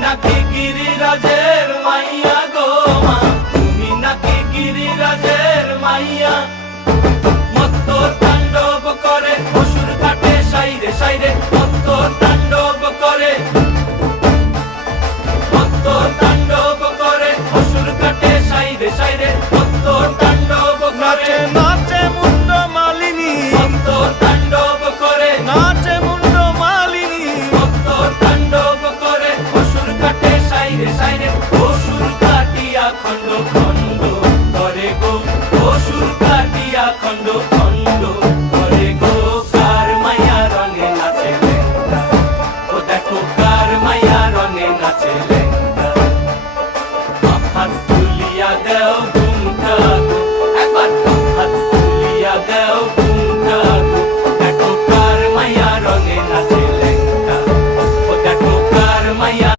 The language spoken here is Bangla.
নাকি গিরিরাজের মাইয়া গো মা, তুমি নাকি গিরিরাজের মাইয়া। মত্ত তাণ্ডব করে অসুর কাটে সাইরে সাইরে, মত্ত তাণ্ডব